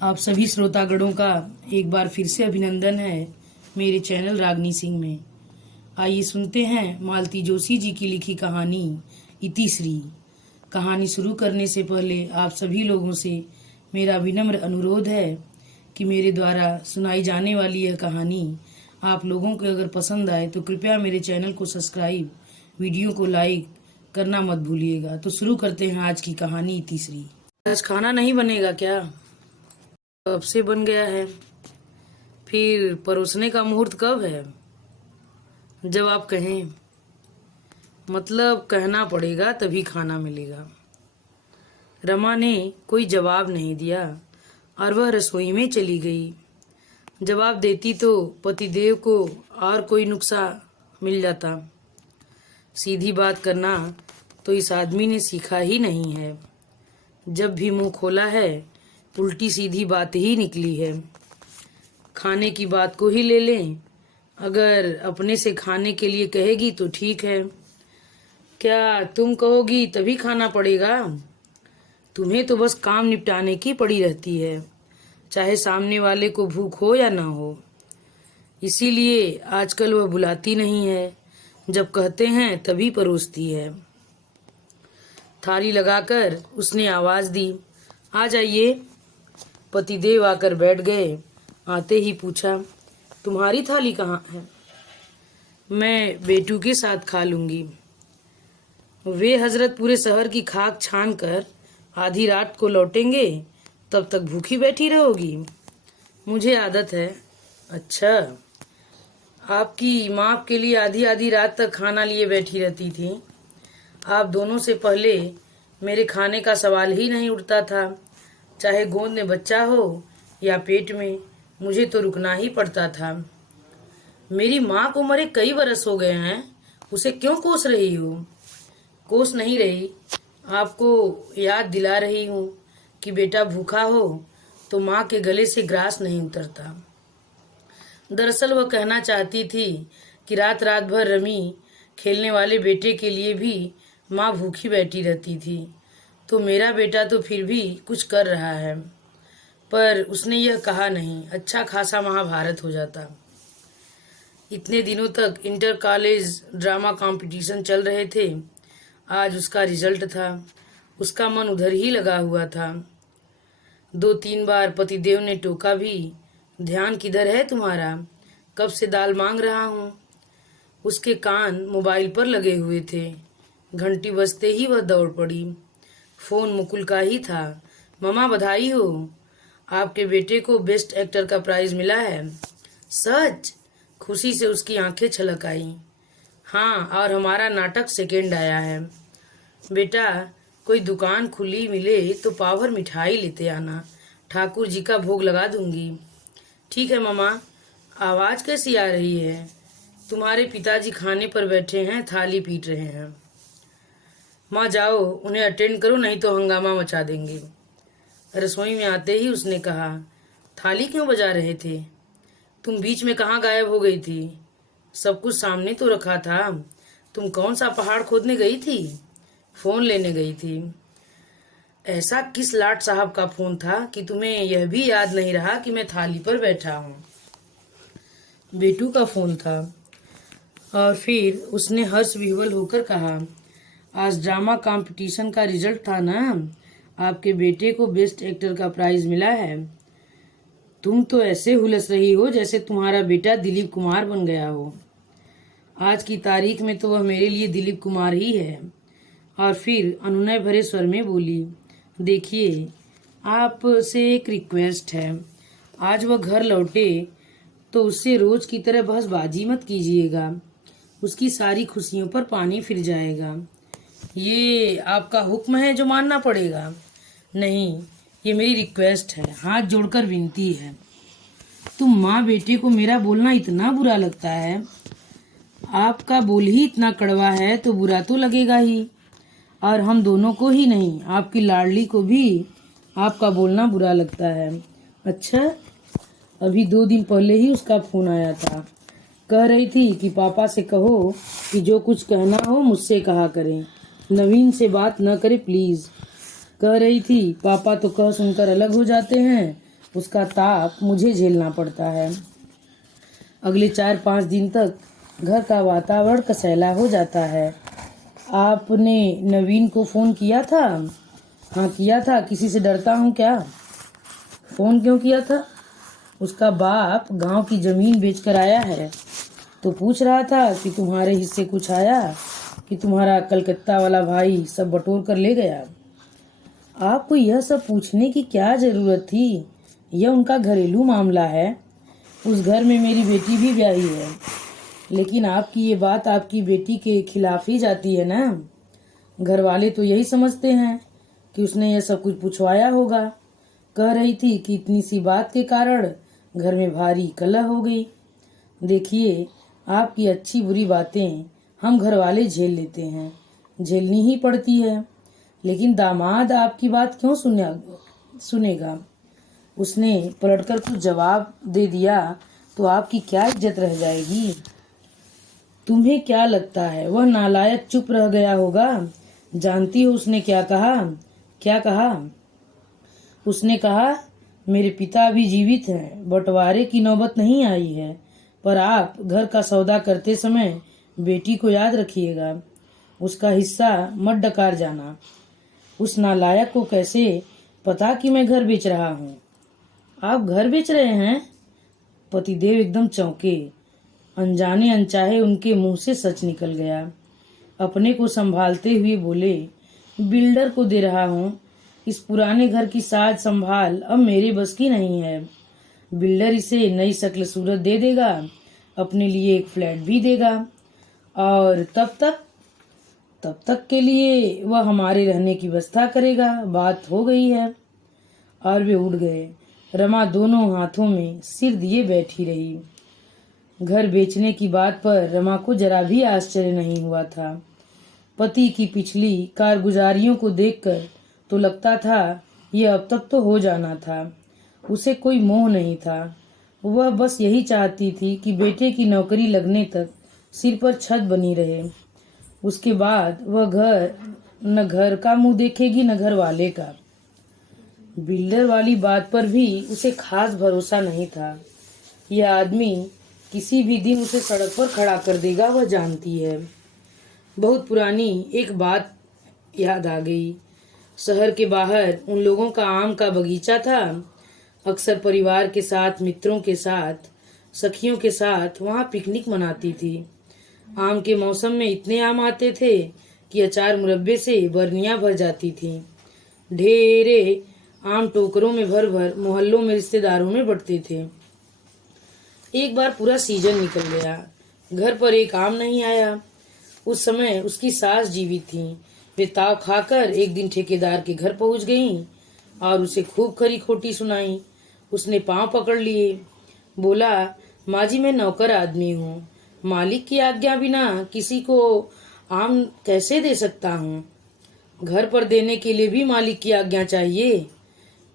आप सभी श्रोतागणों का एक बार फिर से अभिनंदन है मेरे चैनल रागनी सिंह में। आइए सुनते हैं मालती जोशी जी की लिखी कहानी इतिश्री। कहानी शुरू करने से पहले आप सभी लोगों से मेरा विनम्र अनुरोध है कि मेरे द्वारा सुनाई जाने वाली यह कहानी आप लोगों को अगर पसंद आए तो कृपया मेरे चैनल को सब्सक्राइब, वीडियो को लाइक करना मत भूलिएगा। तो शुरू करते हैं आज की कहानी इतिश्री। आज खाना नहीं बनेगा क्या? कब से बन गया है। फिर परोसने का मुहूर्त कब है? जब आप कहें। मतलब कहना पड़ेगा तभी खाना मिलेगा। रमा ने कोई जवाब नहीं दिया और वह रसोई में चली गई। जवाब देती तो पतिदेव को और कोई नुक्सा मिल जाता। सीधी बात करना तो इस आदमी ने सीखा ही नहीं है। जब भी मुंह खोला है उल्टी सीधी बात ही निकली है। खाने की बात को ही ले लें, अगर अपने से खाने के लिए कहेगी तो ठीक है, क्या तुम कहोगी तभी खाना पड़ेगा? तुम्हें तो बस काम निपटाने की पड़ी रहती है, चाहे सामने वाले को भूख हो या ना हो। इसीलिए आजकल वह बुलाती नहीं है, जब कहते हैं तभी परोसती है। थाली लगाकर उसने आवाज़ दी, आ जाइए। पतिदेव आकर बैठ गए। आते ही पूछा, तुम्हारी थाली कहाँ है? मैं बेटू के साथ खा लूँगी। वे हजरत पूरे शहर की खाक छान कर आधी रात को लौटेंगे, तब तक भूखी बैठी रहोगी? मुझे आदत है। अच्छा, आपकी माँ आपके लिए आधी आधी रात तक खाना लिए बैठी रहती थी। आप दोनों से पहले मेरे खाने का सवाल ही नहीं उठता था। चाहे गोद में बच्चा हो या पेट में, मुझे तो रुकना ही पड़ता था। मेरी माँ को मरे कई बरस हो गए हैं, उसे क्यों कोस रही हो? कोस नहीं रही, आपको याद दिला रही हूँ कि बेटा भूखा हो तो माँ के गले से ग्रास नहीं उतरता। दरअसल वह कहना चाहती थी कि रात रात भर रमी खेलने वाले बेटे के लिए भी माँ भूखी बैठी रहती थी, तो मेरा बेटा तो फिर भी कुछ कर रहा है। पर उसने यह कहा नहीं, अच्छा खासा महाभारत हो जाता। इतने दिनों तक इंटर कॉलेज ड्रामा कंपटीशन चल रहे थे। आज उसका रिजल्ट था। उसका मन उधर ही लगा हुआ था। 2-3 बार पतिदेव ने टोका भी, ध्यान किधर है तुम्हारा? कब से दाल मांग रहा हूँ। उसके कान मोबाइल पर लगे हुए थे। घंटी बजते ही वह दौड़ पड़ी। फोन मुकुल का ही था। ममा बधाई हो, आपके बेटे को बेस्ट एक्टर का प्राइज मिला है। सच? खुशी से उसकी आंखें छलक आई। हाँ, और हमारा नाटक सेकेंड आया है। बेटा, कोई दुकान खुली मिले तो पाव भर मिठाई लेते आना, ठाकुर जी का भोग लगा दूंगी। ठीक है ममा। आवाज़ कैसी आ रही है? तुम्हारे पिताजी खाने पर बैठे हैं, थाली पीट रहे हैं। माँ जाओ, उन्हें अटेंड करो, नहीं तो हंगामा मचा देंगे। रसोई में आते ही उसने कहा, थाली क्यों बजा रहे थे? तुम बीच में कहाँ गायब हो गई थी? सब कुछ सामने तो रखा था। तुम कौन सा पहाड़ खोदने गई थी? फोन लेने गई थी। ऐसा किस लाट साहब का फोन था कि तुम्हें यह भी याद नहीं रहा कि मैं थाली पर बैठा हूँ? बेटू का फोन था। और फिर उसने हर्ष विह्वल होकर कहा, आज ड्रामा कंपटीशन का रिजल्ट था ना, आपके बेटे को बेस्ट एक्टर का प्राइज मिला है। तुम तो ऐसे हुलस रही हो जैसे तुम्हारा बेटा दिलीप कुमार बन गया हो। आज की तारीख में तो वह मेरे लिए दिलीप कुमार ही है। और फिर अनुनय भरे स्वर में बोली, देखिए, आपसे एक रिक्वेस्ट है। आज वह घर लौटे तो उससे रोज की तरह बहसबाजी मत कीजिएगा। उसकी सारी खुशियों पर पानी फिर जाएगा। ये आपका हुक्म है जो मानना पड़ेगा? नहीं, ये मेरी रिक्वेस्ट है, हाथ जोड़कर विनती है। तुम माँ बेटे को मेरा बोलना इतना बुरा लगता है? आपका बोल ही इतना कड़वा है तो बुरा तो लगेगा ही। और हम दोनों को ही नहीं, आपकी लाडली को भी आपका बोलना बुरा लगता है। अच्छा, अभी 2 दिन पहले ही उसका फोन आया था। कह रही थी कि पापा से कहो कि जो कुछ कहना हो मुझसे कहा करें, नवीन से बात न करे प्लीज़। कह रही थी पापा तो कह सुनकर अलग हो जाते हैं, उसका ताप मुझे झेलना पड़ता है। अगले 4-5 दिन तक घर का वातावरण कसैला हो जाता है। आपने नवीन को फ़ोन किया था? हाँ किया था। किसी से डरता हूँ क्या? फ़ोन क्यों किया था? उसका बाप गांव की ज़मीन बेचकर आया है, तो पूछ रहा था कि तुम्हारे हिस्से कुछ आया कि तुम्हारा कलकत्ता वाला भाई सब बटोर कर ले गया। आपको यह सब पूछने की क्या ज़रूरत थी? यह उनका घरेलू मामला है। उस घर में मेरी बेटी भी ब्याही है, लेकिन आपकी ये बात आपकी बेटी के खिलाफ ही जाती है ना। घर वाले तो यही समझते हैं कि उसने यह सब कुछ पूछवाया होगा। कह रही थी कि इतनी सी बात के कारण घर में भारी कलह हो गई। देखिए, आपकी अच्छी बुरी बातें हम घर वाले झेल लेते हैं, झेलनी ही पड़ती है, लेकिन दामाद आपकी बात क्यों सुनेगा? उसने पलटकर कुछ जवाब दे दिया तो आपकी क्या इज्जत रह जाएगी? तुम्हें क्या लगता है वह नालायक चुप रह गया होगा? जानती हो उसने क्या कहा? क्या कहा? उसने कहा, मेरे पिता अभी जीवित हैं, बंटवारे की नौबत नहीं आई है, पर आप घर का सौदा करते समय बेटी को याद रखिएगा, उसका हिस्सा मत डकार जाना। उस नालायक को कैसे पता कि मैं घर बेच रहा हूँ? आप घर बेच रहे हैं? पतिदेव एकदम चौंके। अनजाने अनचाहे उनके मुंह से सच निकल गया। अपने को संभालते हुए बोले, बिल्डर को दे रहा हूँ। इस पुराने घर की साज संभाल अब मेरे बस की नहीं है। बिल्डर इसे नई शक्ल सूरत दे देगा, अपने लिए एक फ्लैट भी देगा, और तब तक के लिए वह हमारे रहने की व्यवस्था करेगा। बात हो गई है। और वे उठ गए। रमा दोनों हाथों में सिर दिए बैठी रही। घर बेचने की बात पर रमा को जरा भी आश्चर्य नहीं हुआ था। पति की पिछली कारगुजारियों को देखकर तो लगता था यह अब तक तो हो जाना था। उसे कोई मोह नहीं था। वह बस यही चाहती थी कि बेटे की नौकरी लगने तक सिर पर छत बनी रहे। उसके बाद वह न घर का मुंह देखेगी न घर वाले का। बिल्डर वाली बात पर भी उसे खास भरोसा नहीं था। यह आदमी किसी भी दिन उसे सड़क पर खड़ा कर देगा, वह जानती है। बहुत पुरानी एक बात याद आ गई। शहर के बाहर उन लोगों का आम का बगीचा था। अक्सर परिवार के साथ, मित्रों के साथ, सखियों के साथ वहाँ पिकनिक मनाती थी। आम के मौसम में इतने आम आते थे कि अचार मुरब्बे से बरनियां भर जाती थीं। ढेरे आम टोकरों में भर भर मोहल्लों में रिश्तेदारों में बंटते थे। एक बार पूरा सीजन निकल गया, घर पर एक आम नहीं आया। उस समय उसकी सास जीवित थी। वे ताव खाकर एक दिन ठेकेदार के घर पहुंच गईं और उसे खूब खरी खोटी सुनाई। उसने पांव पकड़ लिए। बोला, माँ जी, मैं नौकर आदमी हूँ, मालिक की आज्ञा बिना किसी को आम कैसे दे सकता हूँ? घर पर देने के लिए भी मालिक की आज्ञा चाहिए।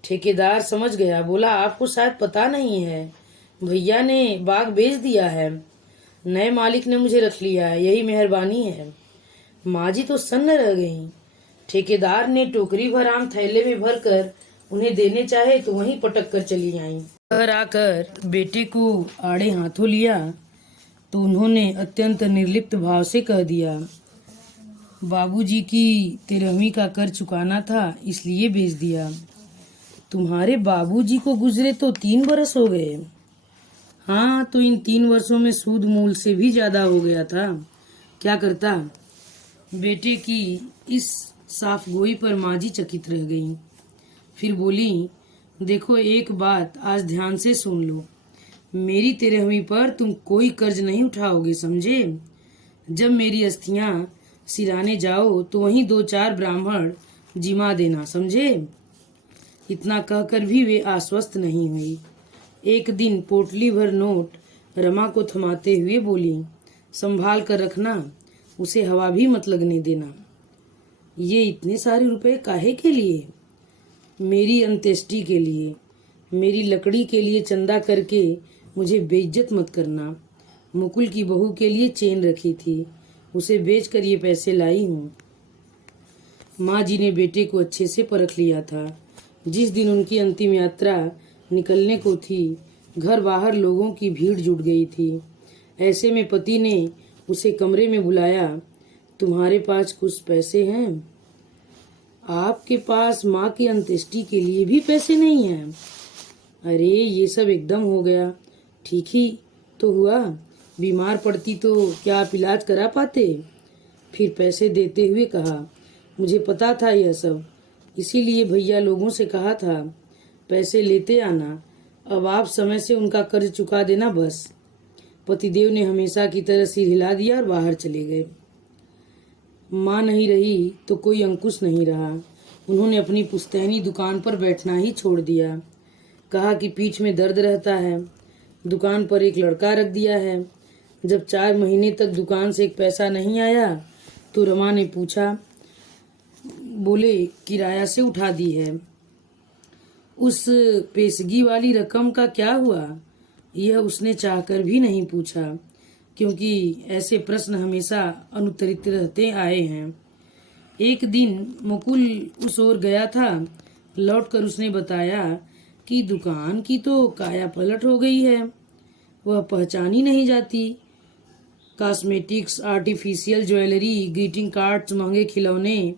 ठेकेदार समझ गया। बोला, आपको शायद पता नहीं है, भैया ने बाग बेच दिया है, नए मालिक ने मुझे रख लिया है, यही मेहरबानी है। माँ जी तो सन्न रह गईं। ठेकेदार ने टोकरी भर आम थैले में भरकर उन्हें देने चाहे तो वहीं पटक कर चली आईं। घर आकर बेटे को आड़े हाथों लिया तो उन्होंने अत्यंत निर्लिप्त भाव से कह दिया, बाबूजी की 13वीं का कर चुकाना था, इसलिए बेच दिया। तुम्हारे बाबूजी को गुजरे तो 3 बरस हो गए। हाँ, तो इन 3 वर्षों में सूद मूल से भी ज्यादा हो गया था। क्या करता? बेटे की इस साफ गोई पर माँ जी चकित रह गईं। फिर बोली, देखो, एक बात आज ध्यान से सुन लो। मेरी 13वीं पर तुम कोई कर्ज नहीं उठाओगे, समझे? जब मेरी अस्थियां सिराने जाओ तो वहीं 2-4 ब्राह्मण जिमा देना, समझे? इतना कहकर भी वे आश्वस्त नहीं हुई। एक दिन पोटली भर नोट रमा को थमाते हुए बोली, संभाल कर रखना, उसे हवा भी मत लगने देना। ये इतने सारे रुपए काहे के लिए? मेरी अंत्येष्टि के लिए, मेरी लकड़ी के लिए चंदा करके मुझे बेइज्जत मत करना। मुकुल की बहू के लिए चेन रखी थी, उसे बेचकर ये पैसे लाई हूँ। माँ जी ने बेटे को अच्छे से परख लिया था। जिस दिन उनकी अंतिम यात्रा निकलने को थी। घर बाहर लोगों की भीड़ जुट गई थी। ऐसे में पति ने उसे कमरे में बुलाया। तुम्हारे पास कुछ पैसे हैं? आपके पास माँ की अंत्येष्टि के लिए भी पैसे नहीं हैं? अरे ये सब एकदम हो गया। ठीक ही तो हुआ, बीमार पड़ती तो क्या आप इलाज करा पाते? फिर पैसे देते हुए कहा, मुझे पता था यह सब, इसीलिए भैया लोगों से कहा था पैसे लेते आना। अब आप समय से उनका कर्ज चुका देना बस। पतिदेव ने हमेशा की तरह सिर हिला दिया और बाहर चले गए। माँ नहीं रही तो कोई अंकुश नहीं रहा। उन्होंने अपनी पुश्तैनी दुकान पर बैठना ही छोड़ दिया। कहा कि पीठ में दर्द रहता है। दुकान पर एक लड़का रख दिया है। जब 4 महीने तक दुकान से एक पैसा नहीं आया तो रमा ने पूछा, बोले किराया से उठा दी है। उस पेशगी वाली रकम का क्या हुआ? यह उसने चाहकर भी नहीं पूछा, क्योंकि ऐसे प्रश्न हमेशा अनुत्तरित रहते आए हैं। एक दिन मुकुल उस ओर गया था। लौटकर उसने बताया कि दुकान की तो काया पलट हो गई है। वह पहचानी नहीं जाती। Cosmetics, artificial jewellery, greeting cards, महंगे खिलौने,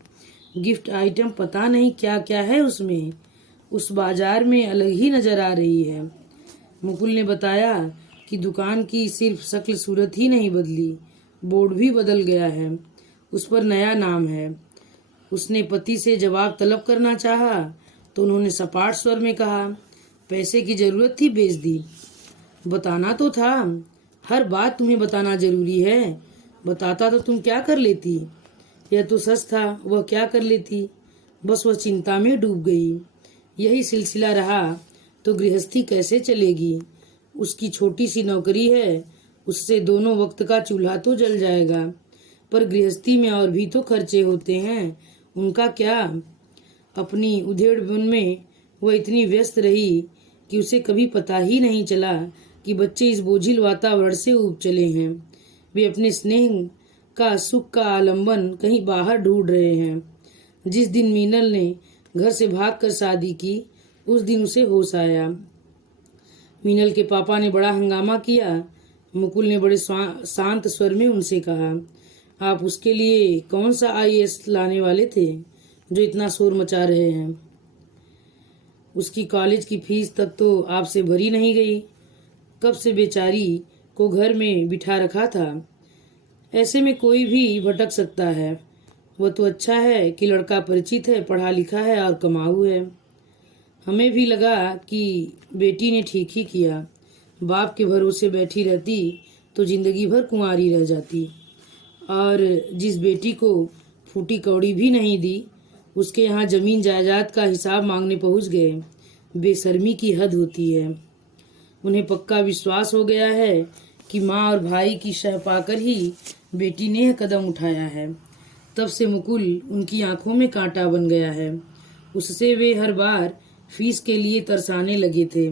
गिफ्ट आइटम, पता नहीं क्या क्या है उसमें। उस बाजार में अलग ही नजर आ रही है। मुकुल ने बताया कि दुकान की सिर्फ शक्ल सूरत ही नहीं बदली, बोर्ड भी बदल गया है। उस पर नया नाम है। उसने पति से जवाब तलब करना चाहा तो उन्होंने सपाट स्वर में कहा, पैसे की जरूरत थी, बेच दी। बताना तो था, हर बात तुम्हें बताना जरूरी है। बताता तो तुम क्या कर लेती? यह तो सच था, वह क्या कर लेती? बस वह चिंता में डूब गई। यही सिलसिला रहा तो गृहस्थी कैसे चलेगी? उसकी छोटी सी नौकरी है, उससे दोनों वक्त का चूल्हा तो जल जाएगा, पर गृहस्थी में और भी तो खर्चे होते हैं, उनका क्या? अपनी उधेड़बुन में वह इतनी व्यस्त रही कि उसे कभी पता ही नहीं चला कि बच्चे इस बोझिल वातावरण से ऊब चले हैं। वे अपने स्नेह का, सुख का आलंबन कहीं बाहर ढूंढ रहे हैं। जिस दिन मीनल ने घर से भागकर शादी की, उस दिन उसे होश आया। मीनल के पापा ने बड़ा हंगामा किया। मुकुल ने बड़े शांत स्वर में उनसे कहा, आप उसके लिए कौन सा IAS लाने वाले थे जो इतना शोर मचा रहे हैं? उसकी कॉलेज की फीस तक तो आपसे भरी नहीं गई। कब से बेचारी को घर में बिठा रखा था। ऐसे में कोई भी भटक सकता है। वह तो अच्छा है कि लड़का परिचित है, पढ़ा लिखा है और कमाऊ है। हमें भी लगा कि बेटी ने ठीक ही किया। बाप के भरोसे बैठी रहती तो जिंदगी भर कुंवारी रह जाती। और जिस बेटी को फूटी कौड़ी भी नहीं दी, उसके यहाँ जमीन जायदाद का हिसाब मांगने पहुँच गए। बेशर्मी की हद होती है। उन्हें पक्का विश्वास हो गया है कि माँ और भाई की शह पाकर ही बेटी ने यह कदम उठाया है। तब से मुकुल उनकी आंखों में कांटा बन गया है। उससे वे हर बार फीस के लिए तरसाने लगे थे।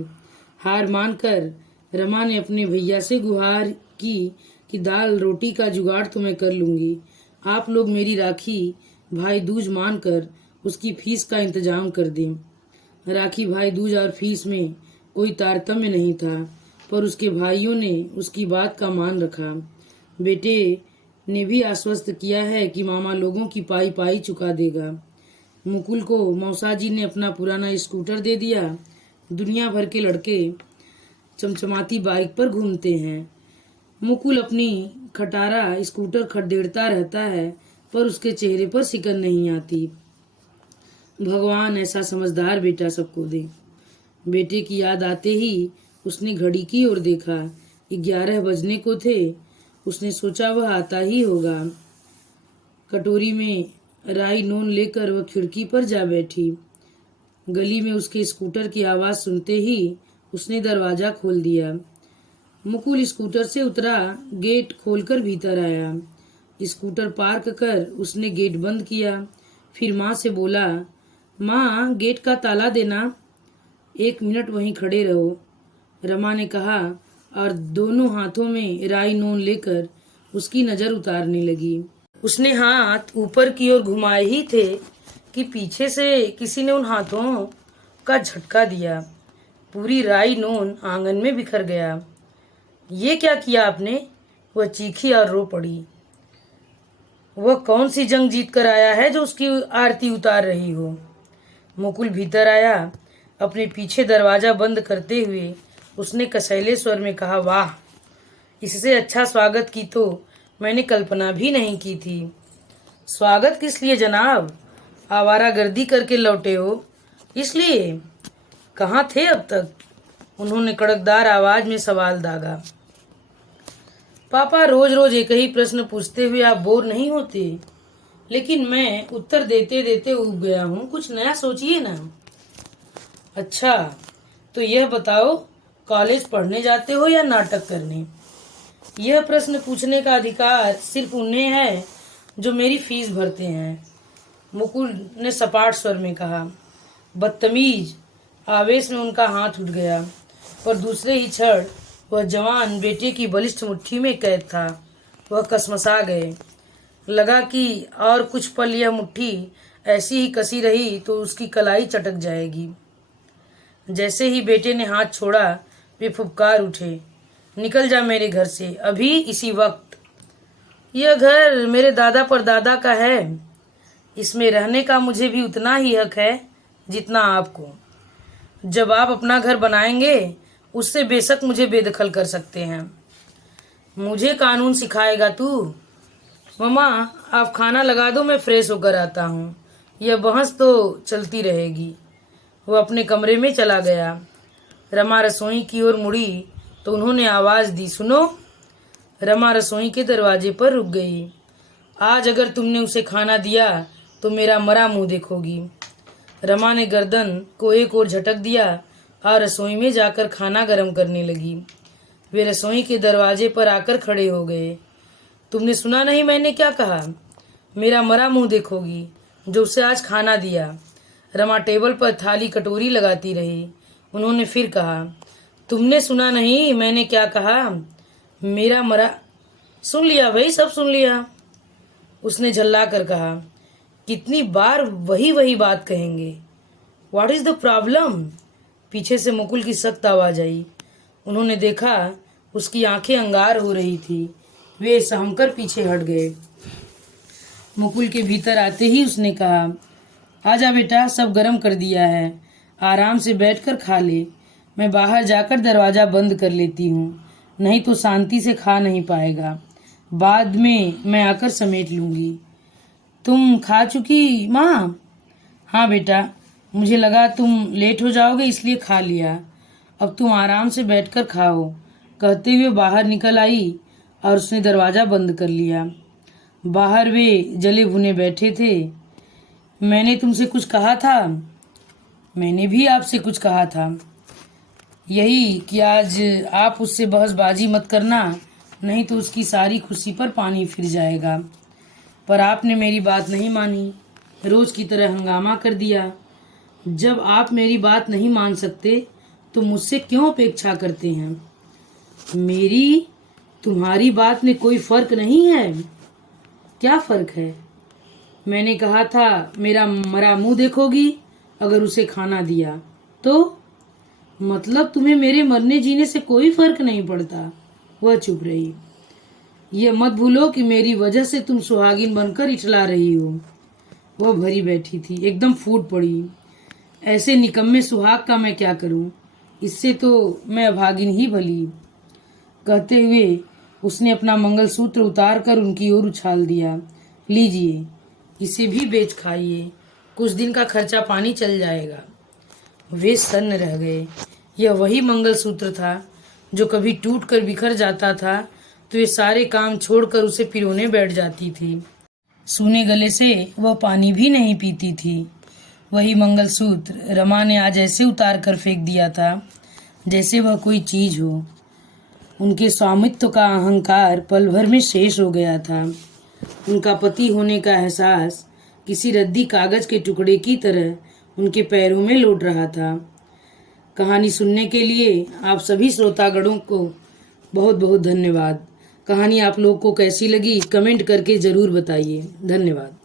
हार मानकर रमा ने अपने भैया से गुहार की कि दाल रोटी का जुगाड़ तो मैं कर लूँगी, आप लोग मेरी राखी भाई दूज मानकर उसकी फीस का इंतजाम कर दें। राखी भाई दूज और फीस में कोई तारतम्य नहीं था, पर उसके भाइयों ने उसकी बात का मान रखा। बेटे ने भी आश्वस्त किया है कि मामा लोगों की पाई पाई चुका देगा। मुकुल को मौसा जी ने अपना पुराना स्कूटर दे दिया। दुनिया भर के लड़के चमचमाती बाइक पर घूमते हैं। मुकुल अपनी खटारा स्कूटर खदेड़ता रहता है, पर उसके चेहरे पर सिकन नहीं आती। भगवान ऐसा समझदार बेटा सबको दे। बेटे की याद आते ही उसने घड़ी की ओर देखा। 11 बजने को थे। उसने सोचा वह आता ही होगा। कटोरी में राई नून लेकर वह खिड़की पर जा बैठी। गली में उसके स्कूटर की आवाज़ सुनते ही उसने दरवाज़ा खोल दिया। मुकुल स्कूटर से उतरा, गेट खोलकर भीतर आया। स्कूटर पार्क कर उसने गेट बंद किया। फिर माँ से बोला, माँ गेट का ताला देना। 1 मिनट वहीं खड़े रहो, रमा ने कहा और दोनों हाथों में राई नून लेकर उसकी नज़र उतारने लगी। उसने हाथ ऊपर की ओर घुमाए ही थे कि पीछे से किसी ने उन हाथों का झटका दिया। पूरी राई नोन आंगन में बिखर गया। ये क्या किया आपने? वह चीखी और रो पड़ी। वह कौन सी जंग जीत कर आया है जो उसकी आरती उतार रही हो? मुकुल भीतर आया। अपने पीछे दरवाजा बंद करते हुए उसने कसैले स्वर में कहा, वाह, इससे अच्छा स्वागत की तो मैंने कल्पना भी नहीं की थी। स्वागत किस लिए जनाब? आवारागर्दी करके लौटे हो इसलिए? कहाँ थे अब तक? उन्होंने कड़कदार आवाज में सवाल दागा। पापा, रोज रोज एक ही प्रश्न पूछते हुए आप बोर नहीं होते? लेकिन मैं उत्तर देते देते उब गया हूँ, कुछ नया सोचिए ना। अच्छा, तो यह बताओ, कॉलेज पढ़ने जाते हो या नाटक करने? यह प्रश्न पूछने का अधिकार सिर्फ उन्हें है जो मेरी फीस भरते हैं, मुकुल ने सपाट स्वर में कहा। बदतमीज! आवेश में उनका हाथ उठ गया, पर दूसरे ही क्षण वह जवान बेटे की बलिष्ठ मुट्ठी में कैद था। वह कसमसा गए। लगा कि और कुछ पल यह मुट्ठी ऐसी ही कसी रही तो उसकी कलाई चटक जाएगी। जैसे ही बेटे ने हाथ छोड़ा, वे फुफकार उठे, निकल जा मेरे घर से, अभी इसी वक्त। यह घर मेरे दादा परदादा का है। इसमें रहने का मुझे भी उतना ही हक है जितना आपको। जब आप अपना घर बनाएंगे उससे बेशक मुझे बेदखल कर सकते हैं। मुझे कानून सिखाएगा तू? मम्मा, आप खाना लगा दो, मैं फ्रेश होकर आता हूँ। यह बहस तो चलती रहेगी। वह अपने कमरे में चला गया। रमा रसोई की ओर मुड़ी तो उन्होंने आवाज दी, सुनो। रमा रसोई के दरवाजे पर रुक गई। आज अगर तुमने उसे खाना दिया तो मेरा मरा मुंह देखोगी। रमा ने गर्दन को एक ओर झटक दिया और रसोई में जाकर खाना गर्म करने लगी। वे रसोई के दरवाजे पर आकर खड़े हो गए। तुमने सुना नहीं मैंने क्या कहा? मेरा मरा मुंह देखोगी जो उसे आज खाना दिया। रमा टेबल पर थाली कटोरी लगाती रही। उन्होंने फिर कहा, तुमने सुना नहीं मैंने क्या कहा? मेरा मरा। सुन लिया भाई, सब सुन लिया, उसने झल्ला कर कहा। कितनी बार वही वही बात कहेंगे? What is the problem? पीछे से मुकुल की सख्त आवाज आई। उन्होंने देखा उसकी आंखें अंगार हो रही थी। वे सहमकर पीछे हट गए। मुकुल के भीतर आते ही उसने कहा, आजा बेटा, सब गर्म कर दिया है, आराम से बैठकर खा ले। मैं बाहर जाकर दरवाजा बंद कर लेती हूँ, नहीं तो शांति से खा नहीं पाएगा। बाद में मैं आकर समेट लूंगी। तुम खा चुकी माँ? हाँ बेटा, मुझे लगा तुम लेट हो जाओगे इसलिए खा लिया। अब तुम आराम से बैठकर खाओ, कहते हुए बाहर निकल आई और उसने दरवाजा बंद कर लिया। बाहर वे जले भुने बैठे थे। मैंने तुमसे कुछ कहा था? मैंने भी आपसे कुछ कहा था, यही कि आज आप उससे बहसबाजी मत करना, नहीं तो उसकी सारी खुशी पर पानी फिर जाएगा। पर आपने मेरी बात नहीं मानी, रोज की तरह हंगामा कर दिया। जब आप मेरी बात नहीं मान सकते तो मुझसे क्यों अपेक्षा करते हैं? मेरी तुम्हारी बात में कोई फर्क नहीं है। क्या फर्क है? मैंने कहा था मेरा मरा मुंह देखोगी अगर उसे खाना दिया तो। मतलब तुम्हें मेरे मरने जीने से कोई फर्क नहीं पड़ता। वह चुप रही। यह मत भूलो कि मेरी वजह से तुम सुहागिन बनकर इठला रही हो। वह भरी बैठी थी, एकदम फूट पड़ी। ऐसे निकम्मे सुहाग का मैं क्या करूं? इससे तो मैं अभागिन ही भली। कहते हुए उसने अपना मंगलसूत्र उतार कर उनकी ओर उछाल दिया। लीजिए, इसे भी बेच खाइए, कुछ दिन का खर्चा पानी चल जाएगा। वे सन्न रह गए। यह वही मंगलसूत्र था जो कभी टूट कर बिखर जाता था तो वे सारे काम छोड़कर उसे पिरोने बैठ जाती थी। सूने गले से वह पानी भी नहीं पीती थी। वही मंगलसूत्र रमा ने आज ऐसे उतार कर फेंक दिया था जैसे वह कोई चीज हो। उनके स्वामित्व का अहंकार पल भर में शेष हो गया था। उनका पति होने का एहसास किसी रद्दी कागज के टुकड़े की तरह उनके पैरों में लौट रहा था। कहानी सुनने के लिए आप सभी श्रोतागणों को बहुत बहुत धन्यवाद। कहानी आप लोग को कैसी लगी कमेंट करके ज़रूर बताइए। धन्यवाद।